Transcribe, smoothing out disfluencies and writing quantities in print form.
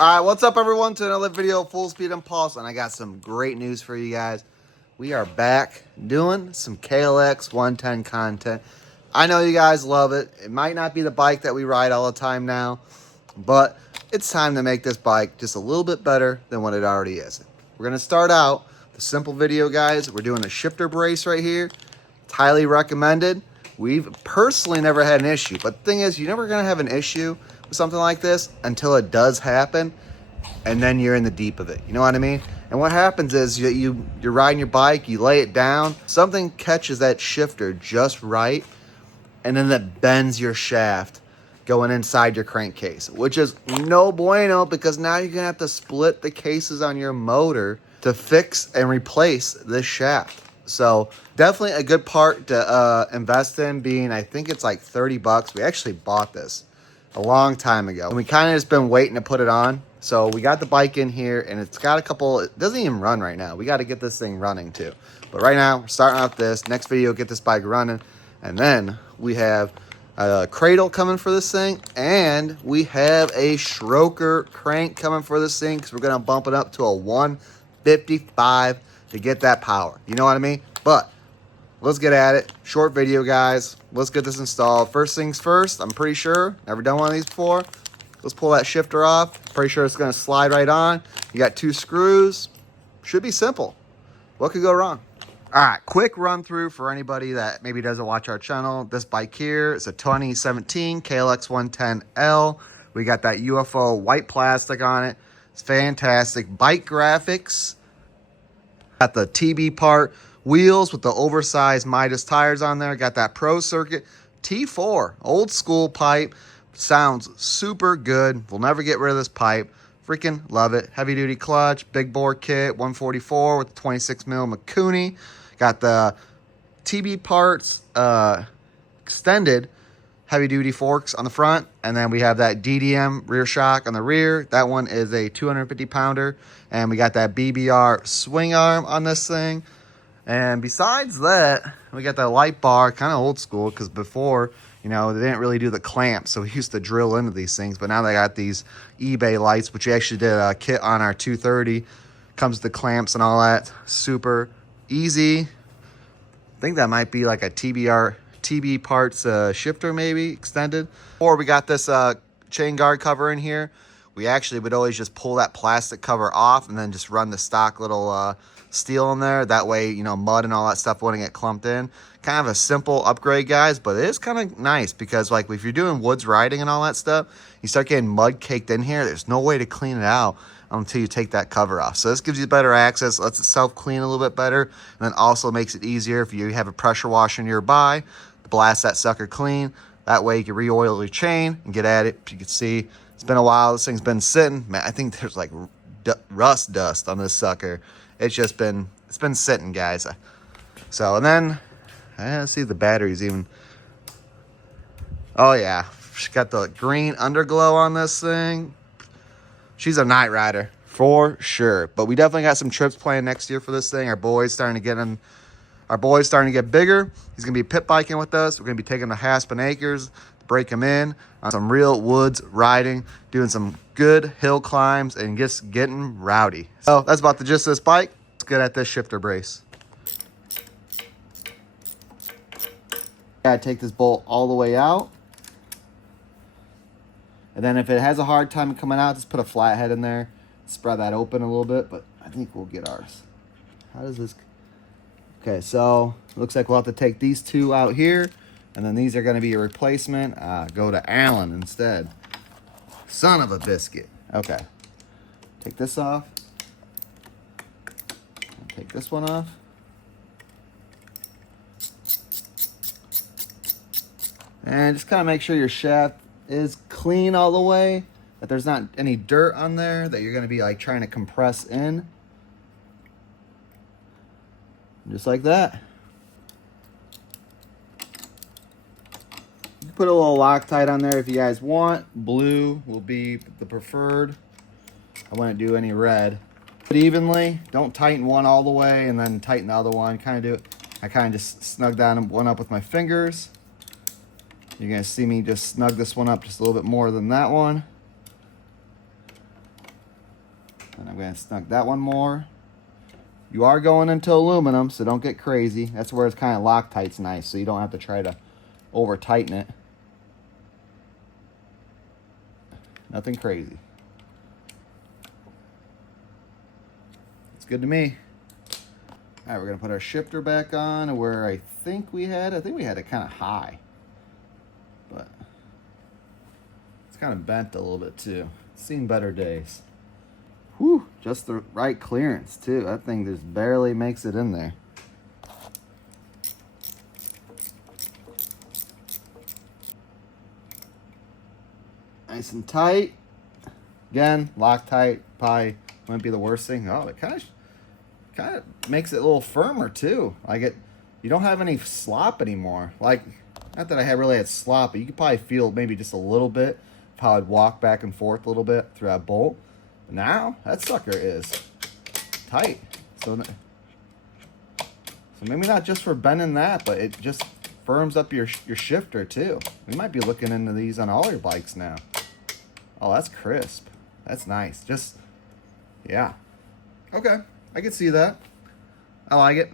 All right, what's up, everyone? To another video of Full Speed Impulse, and I got some great news for you guys. We are back doing some Klx110 content. I know you guys love it. It might not be the bike that we ride all the time now, but it's time to make this bike just a little bit better than what it already is. We're gonna start out the simple video, guys. We're doing a shifter brace right here. It's highly recommended. We've personally never had an issue, but the thing is, you're never gonna have an issue with something like this until it does happen, and then you're in the deep of it. You know what I mean? And what happens is you're riding your bike, you lay it down, something catches that shifter just right, and then that bends your shaft going inside your crankcase, which is no bueno, because now you're gonna have to split the cases on your motor to fix and replace this shaft. So definitely a good part to invest in, being I think it's like 30 bucks. We actually bought this a long time ago, and we kind of just been waiting to put it on. So we got the bike in here, and it's got a couple, it doesn't even run right now. We got to get this thing running too. But right now, we're starting out this. Next video, get this bike running. And then we have a cradle coming for this thing, and we have a stroker crank coming for this thing, because we're going to bump it up to a 155 to get that power. You know what I mean? But let's get at it. Short video, guys. Let's get this installed. First things first, I'm pretty sure, never done one of these before. Let's pull that shifter off. Pretty sure it's going to slide right on. You got 2 screws. Should be simple. What could go wrong? All right, quick run through for anybody that maybe doesn't watch our channel. This bike here is a 2017 Klx110l. We got that UFO white plastic on it. It's fantastic. Bike graphics. Got the TB part wheels with the oversized Midas tires on there. Got that Pro Circuit T4 old school pipe. Sounds super good. We'll never get rid of this pipe. Freaking love it. Heavy duty clutch, big bore kit, 144 with 26 mil Mikuni. Got the TB parts extended heavy duty forks on the front, and then we have that DDM rear shock on the rear. That one is a 250 pounder, and we got that BBR swing arm on this thing. And besides that, we got that light bar, kind of old school, because before, you know, they didn't really do the clamps, so we used to drill into these things. But now they got these eBay lights, which we actually did a kit on our 230. Comes with the clamps and all that. Super easy. I think that might be like a TB parts shifter, maybe extended. Or we got this chain guard cover in here. We actually would always just pull that plastic cover off and then just run the stock little steel in there. That way, you know, mud and all that stuff wouldn't get clumped in. Kind of a simple upgrade, guys, but it is kind of nice, because like if you're doing woods riding and all that stuff, you start getting mud caked in here. There's no way to clean it out until you take that cover off. So this gives you better access, lets it self-clean a little bit better, and then also makes it easier if you have a pressure washer nearby to blast that sucker clean. That way you can re-oil your chain and get at it. You can see it's been a while. This thing's been sitting. Man, I think there's like rust dust on this sucker. It's been sitting, guys. So, and then I see the batteries even. Oh yeah, she's got the green underglow on this thing. She's a night rider for sure. But we definitely got some trips planned next year for this thing. Our boy's starting to get bigger. He's gonna be pit biking with us. We're gonna be taking him to Haspin Acres, break him in on some real woods riding, doing some good hill climbs, and just getting rowdy. So that's about the gist of this bike. Let's get at this shifter brace. Gotta take this bolt all the way out. And then if it has a hard time coming out, just put a flathead in there. Spread that open a little bit, but I think we'll get ours. How does this... Okay, so looks like we'll have to take these 2 out here, and then these are going to be a replacement. Go to Allen instead. Son of a biscuit. Okay. Take this off. Take this one off. And just kind of make sure your shaft is clean all the way, that there's not any dirt on there that you're going to be like trying to compress in. Just like that. You can put a little Loctite on there if you guys want. Blue will be the preferred. I wouldn't do any red. Put it evenly. Don't tighten one all the way and then tighten the other one. Kind of do it. I kind of just snug down one up with my fingers. You're going to see me just snug this one up just a little bit more than that one. And I'm gonna snug that one more. You are going into aluminum, so don't get crazy. That's where it's kind of Loctite's nice, so you don't have to try to over tighten it. Nothing crazy. It's good to me. All right, we're gonna put our shifter back on where I think we had it kind of high, but it's kind of bent a little bit too. It's seen better days. Whew, just the right clearance too. That thing just barely makes it in there. Nice and tight. Again, Loctite probably wouldn't be the worst thing. Oh, it kind of makes it a little firmer too. You don't have any slop anymore. Like, not that I really had slop, but you could probably feel maybe just a little bit of how I'd walk back and forth a little bit through that bolt. But now that sucker is tight. So maybe not just for bending that, but it just firms up your shifter too. We might be looking into these on all your bikes now. Oh, that's crisp. That's nice. Yeah. Okay, I can see that. I like it.